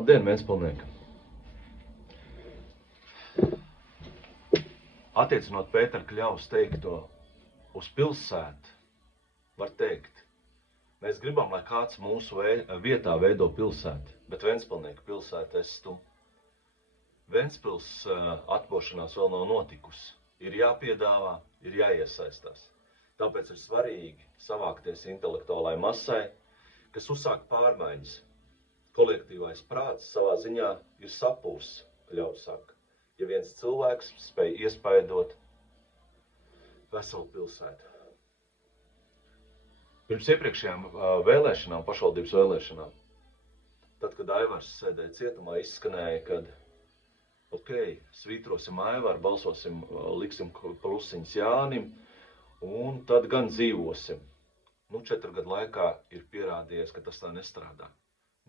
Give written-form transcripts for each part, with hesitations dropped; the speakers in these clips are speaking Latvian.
Labdien, Ventspilsnieki! Attiecinot Pētera Kļavas teikto uz pilsētu, var teikt, mēs gribam, lai kāds mūsu vietā veido pilsētu, bet Ventspilsnieku pilsēta esi tu. Ventspils atmošanās vēl nav notikusi. Ir jāpiedāvā, ir jāiesaistās. Tāpēc ir svarīgi savākties intelektuālai masai, kas uzsāk pārmaiņas. Kolektīvais prāts savā ziņā ir sapūs, Kļavs saka, ja viens cilvēks spēj iespaidot veselu pilsētu. Pirms iepriekšējām vēlēšanām, pašvaldības vēlēšanām, tad, kad Aivars sēdēja cietumā, izskanēja, kad svītrosim Aivaru, balsosim, liksim plusiņus Jānim, un tad gan dzīvosim. 4 gadu laikā ir pierādījies, ka tas tā nestrādā.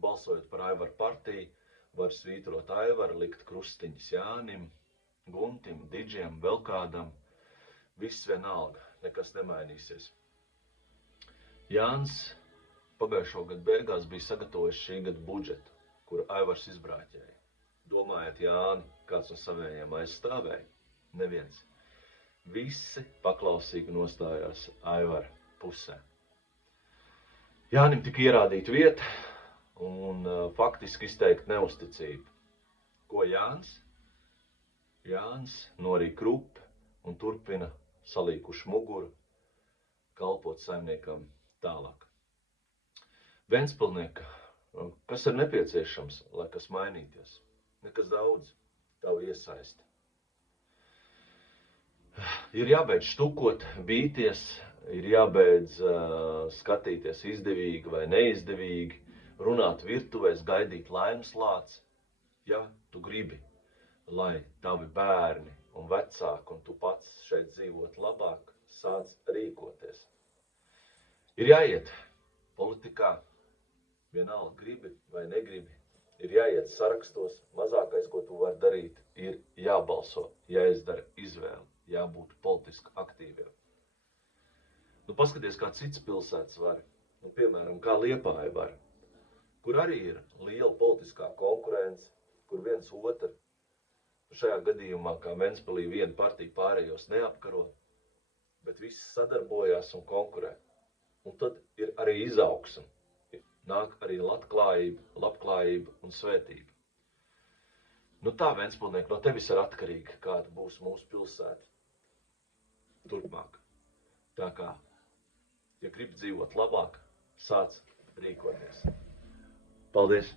Balsojot par Aivaru partiju, var svītrot Aivaru, likt krustiņus Jānim, Guntim, Didžiem, vēl kādam. Viss vienalga, nekas nemainīsies. Jānis pagājušo gadu beigās bija sagatavojis šī gada budžetu, kuru Aivars izbrāķēja. Domājat, Jāni, kāds no savējiem aizstāvēja? Neviens. Visi paklausīgi nostājās Aivara pusē. Jānim tika ierādīta vieta un faktiski izteikt neusticību. Ko Jānis? Jānis norīja krupi un turpina salīkuši muguru kalpot saimniekam tālāk. Ventspilsnieka, kas ir nepieciešams, lai kas mainīties? Nekas daudz, tavu iesaisti. Ir jābeidz štukot, bīties, ir jābeidz skatīties izdevīgi vai neizdevīgi, runāt virtuvēs, gaidīt laimes lāci. Ja tu gribi, lai tavi bērni un vecāki un tu pats šeit dzīvot labāk, sāc rīkoties. Ir jāiet politikā, vienalga gribi vai negribi, ir jāiet sarakstos, mazākais, ko tu vari darīt, ir jābalso, jāizdara izvēle, jābūt politiski aktīviem. Paskaties, kā cits pilsētas var, piemēram, kā Liepāja var, kur arī ir liela politiskā konkurence, kur viens otru, šajā gadījumā, kā Ventspilī, viena partija pārējos neapkaro, bet visi sadarbojās un konkurē. Un tad ir arī izaugsme. Nāk arī labklājība un svētība. Tā, Ventspilsnieki, no tevis ir atkarīgi, kāda būs mūsu pilsēta turpmāk. Tā kā, ja gribi dzīvot labāk, sāc rīkoties. Paldies!